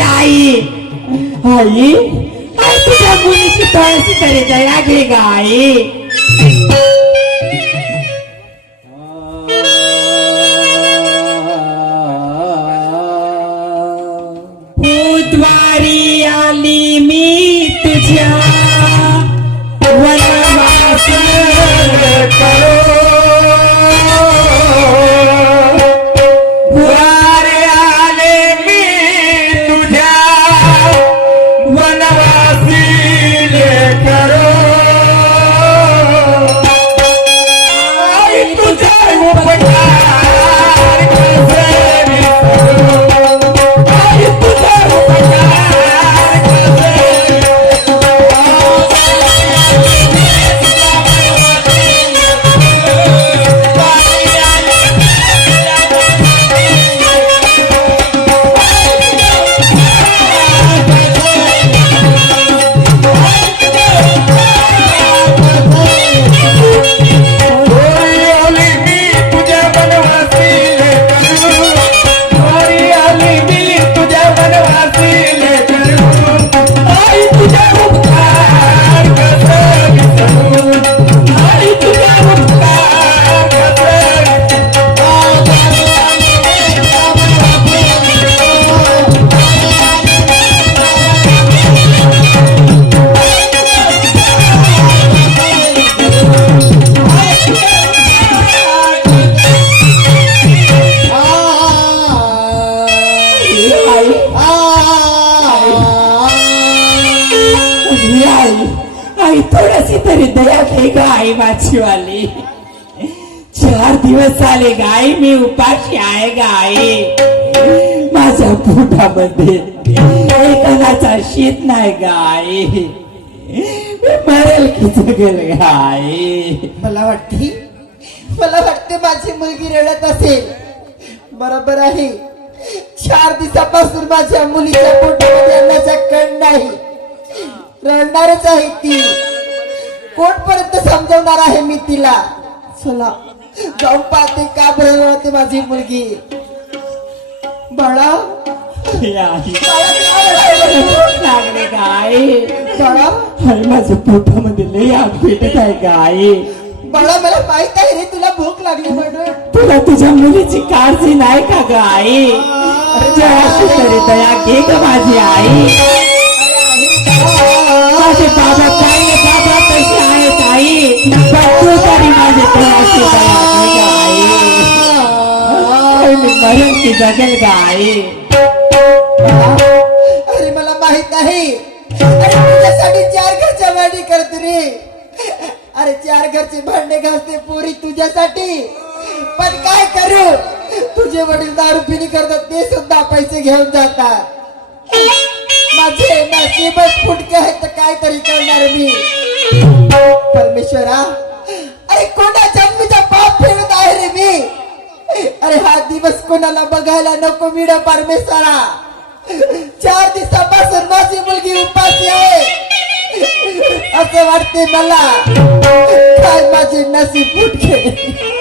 आई? आई? आई तुझ्या मुलीची थोडीशी तरी लागली गाई थोडीशी तरी दया घे ग आई चार दिवस आले ग आई मी उपाशी आहे ग आई. माझ्या पोटामध्ये एखादाचा शीत नाही ग आई. मरेल की जगेल ग आई. मला वाटते मला वाटते माझी मुलगी रडत असेल. बरोबर आहे. चार दिवसापासून माझ्या मुलीच्या पोटामध्ये अन्नाचा कण नाही. रडणारच आहे ती. कोणपर्यंत समजवणार आहे मी तिला? चला जाऊन पाहते का रडते माझी मुलगी. बाळा. काय लागले बाळा. आई माझ्या पोटामध्ये लई आग पेटत आहे आई? बाळा मला माहीत आहे रे तुला भूक लागली म्हणून. तुला तुझ्या मुलीची काळजी नाही का ग आई? जराशी तरी दया घे ग माझी आई. माझे बाबा चांगले बाबा आहेत आई तू तरी माझी आई मी की जगेल आई अरे मला माहीत आहे अरे तुझ्यासाठी चार घरच्या भांडी करते रे. अरे चार घरचे भांडे घासते पोरी तुझ्यासाठी. पण काय करू? तुझे वडील दारू पिणी करतात ते सुद्धा पैसे घेऊन जातात. माझे नशीबच फुटके आहे तर काय तरी करणार मी. परमेश्वरा अरे कोणा जन्मीचा पाप फिरत आहे रे मी? अरे हा दिवस कोणाला बघायला नको मिळ परमेश्वरा. चार दिवसापासून माझी मुलगी उपाशी आहे. असं वाटते मला. काय माझे नशीब फुटके?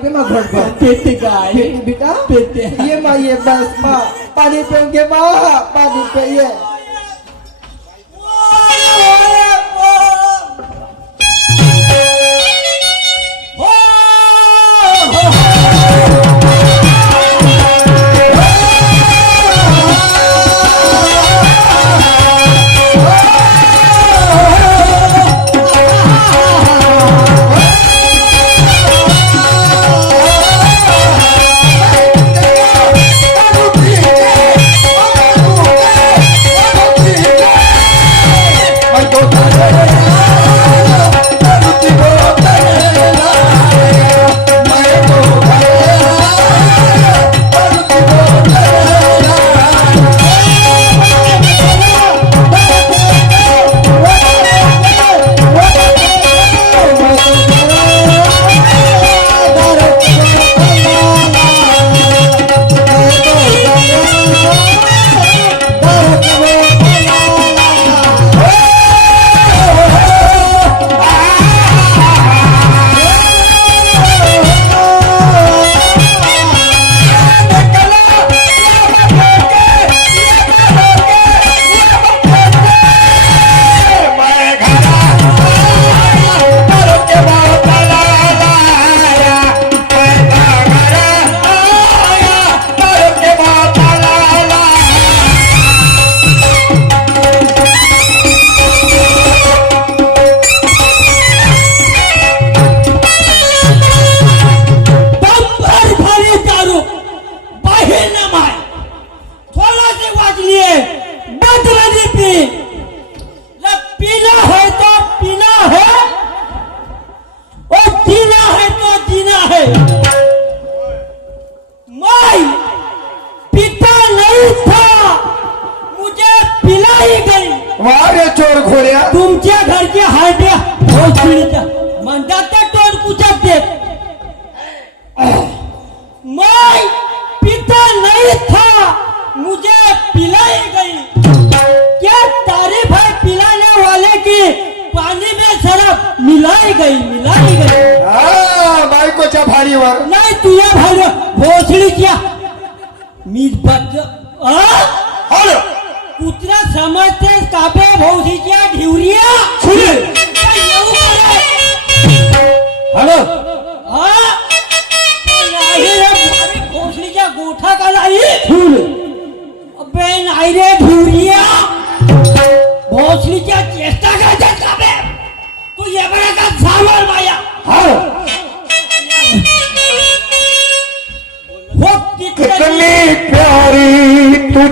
लगते माँ घर पर पेते का बेटा पेते ये माँ ये बस माँ पानी पे पानी पे ये और કૂતરા સમજતે કાબે ભૌસી ગયા ઢીવરિયા છુલે એવું કરે હલો હા આહી રે ભૌસી ગયા ગોઠા કા લાઈ છુલે બેન આઈ રે ઢીવરિયા ભૌસી ગયા ચેષ્ટા કરે છે કાબે તું એ બરા કા સાવર માયા હલો હોક ટીકલી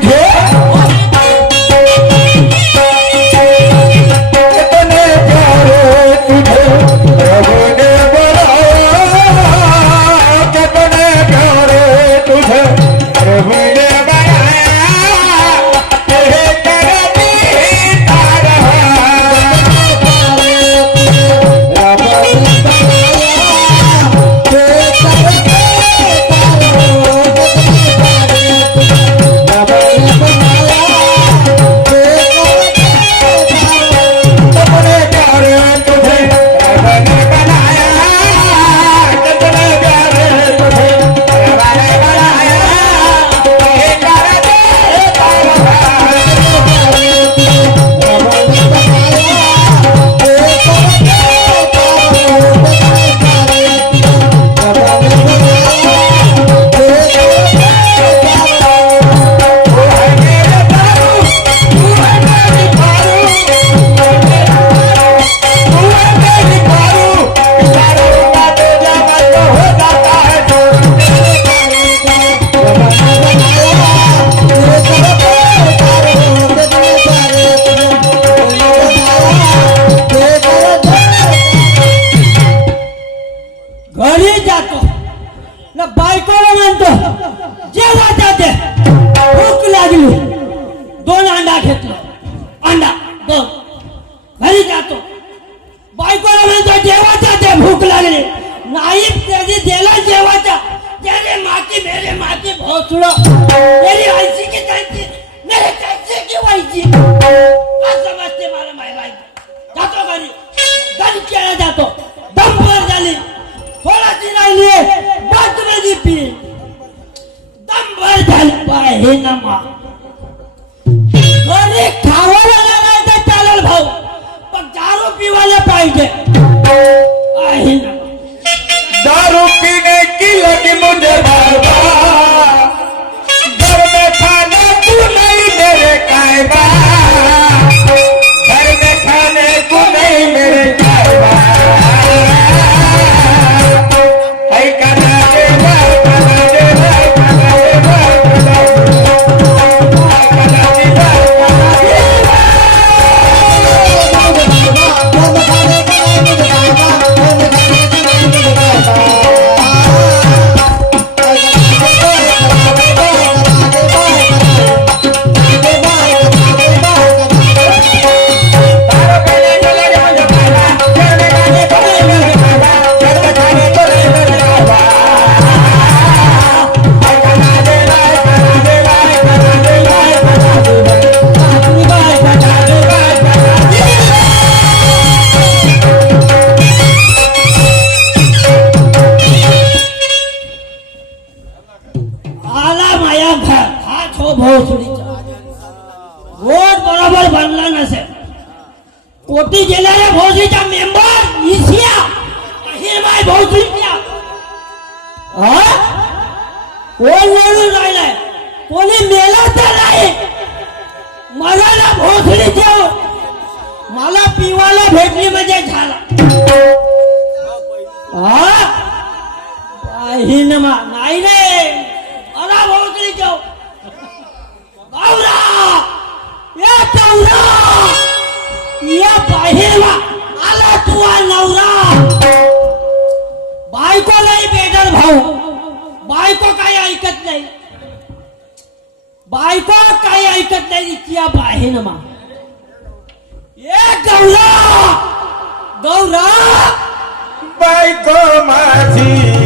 রেখে the bike पाहिजे. आहे. ना दारू पीने की लगी मुझे बाबा घर बरोबर बनला नसेल. कोटी गेलेल्या भोसडीचा मेंबर इसिया हिरमाय भोसडीच्या कोण लढून राहिलाय? कोणी मेला तर नाही? मला ना भोसडी भोसडीच्या मला पिवायला भेटली म्हणजे झाला. हा? हिनमा नाही रे. अरा भोसडी जाऊ गौरा! या गौरा या बाहेर वा आला तू आ नवरा! बायको नाही बेदर भाऊ. बायको काही ऐकत नाही. बायको काही ऐकत नाही तिच्या बाहेर मा ये गौरा! गौरा! बायको माझी.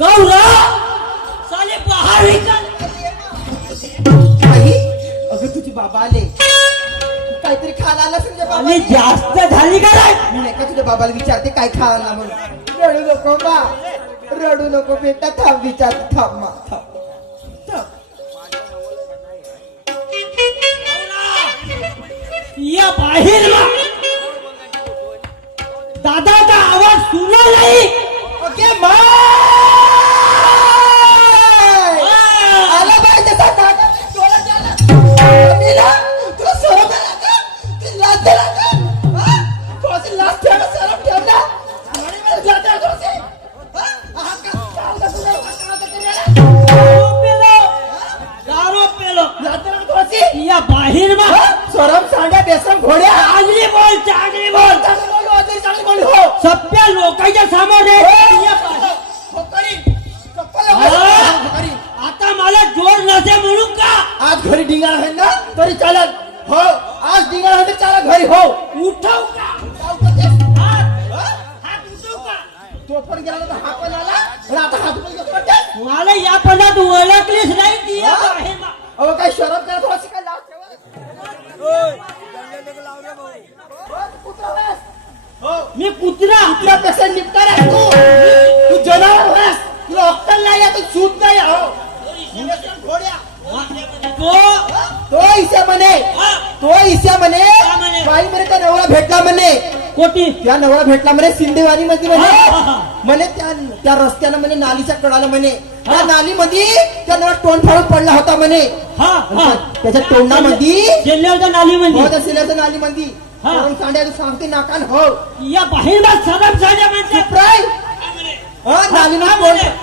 गौरा साले बाहेर आई अगं तुझे बाबा आले. काहीतरी खायला आलं तुझ्या बाबा आणि जास्त झाली का रे? मी नाही का तुझ्या बाबाला विचारते काय खायला म्हणून? रडू नको बा. रडू नको बेटा थांब विचार थांब मा थांब. थांब. या बाहेर वा. दादाचा आवाज सुना नाही ओके माय मला या पदात ओळखलीच नाही ती या. अहो काय शरम करत हो काय लाज ठेवा. हो, कुत्रा मी कुत्रा कुत्र्यापेक्षा निपटार आहे तू. तू जनावर आहेस तुला अक्कल नाही आहे, तू सूत नाही आहे, हो घोड्या तो तो इशा म्हणे. हा, तो इशा म्हणे. का म्हणे? बाई म्हणे त्या नवरा भेटला म्हणे. कोटी? त्या नवरा भेटला म्हणे सिंधेवाडी मध्ये हा, हा, हा. म्हणे म्हणे त्या त्या रस्त्यानं म्हणे नालीच्या कडाला म्हणे. त्या हा. नालीमध्ये त्या नवरा तोंड फाडून पडला होता म्हणे. हा हा. त्याच्या तोंडामध्ये जिल्ह्याच्या हो त्या सिल्याच्या नालीमध्ये. हा. सांगते नाकान हो. या बाहेर बा सरम झाल्या म्हणजे प्राय हा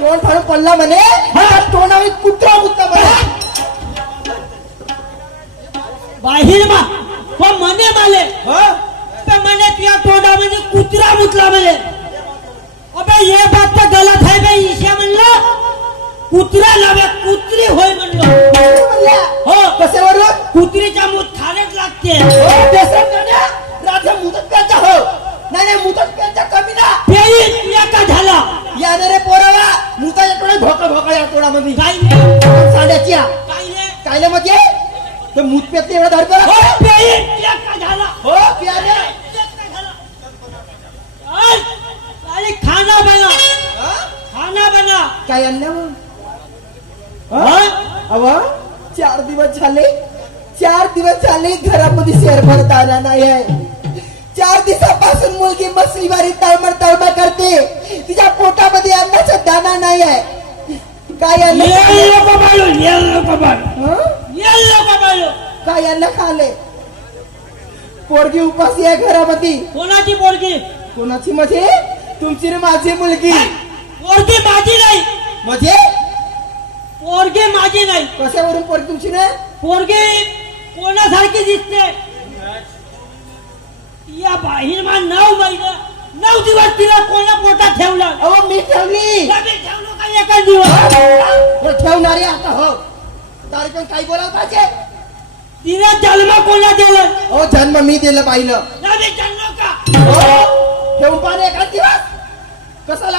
तोंड तोंड पडला म्हणे. हा. तोंडामध्ये कुत्रा मुतला म्हणे. बाहेर तो म्हणे माले. हा. तर म्हणे तुझ्या तोंडामध्ये कुत्रा मुतला म्हणे. अबे ये बात तर गलत आहे बे ईशा म्हणलं. कुत्रा नव्हे कुत्री होय म्हणलं. हो कशावरून? कुत्रीच्या मूत खारट लागते. हो, राजा मुदत प्याचा हो. नाही नाही मुदत प्याचा कमी ना. पेरी तुझ्या का झाला. याने रे पोराला मुताच्या तोंडात भोका भोका या तोंडामध्ये. काय सांड्याची. काय. कायले म्हणजे? ते मूत पेते एवढा धर हो का झाला. हो प्यारे तुझ्या का झाला? चल, साले खाना बना? खाना बना. काय आणलं? अव चार दिवस झाले. चार दिवस झाले घरामध्ये शेअर भरता आला नाही आहे. चार दिवसापासून मुलगी मसलीवारी तळमळ तळमळ करते. तिच्या पोटामध्ये अन्नाचा दाना नाही आहे. काय अन्न हं? काय अन्न खाले? पोरगी उपासी आहे घरामध्ये. कोणाची पोरगी? कोणाची म्हणजे? तुमची रे माझी मुलगी. पोरगी माझी नाही. म्हणजे? पोरगी माझी नाही. कशावरून पोरगी तुमची ना पोरगी कोणासारखी दिसते? या बाहेर मा नऊ महिने नऊ दिवस तिला कोणा पोटात ठेवलं? अहो मी ठेवली. आम्ही ठेवलो का एकच दिवस? बरं, ठेवणारी आता हो. तारीख काही बोलावं पाहिजे? तिला जन्म कोणा दिलं? हो जन्म मी दिलं पाहिलं आम्ही जन्म का? हो ठेवून पाहिजे एखाद दिवस? कसा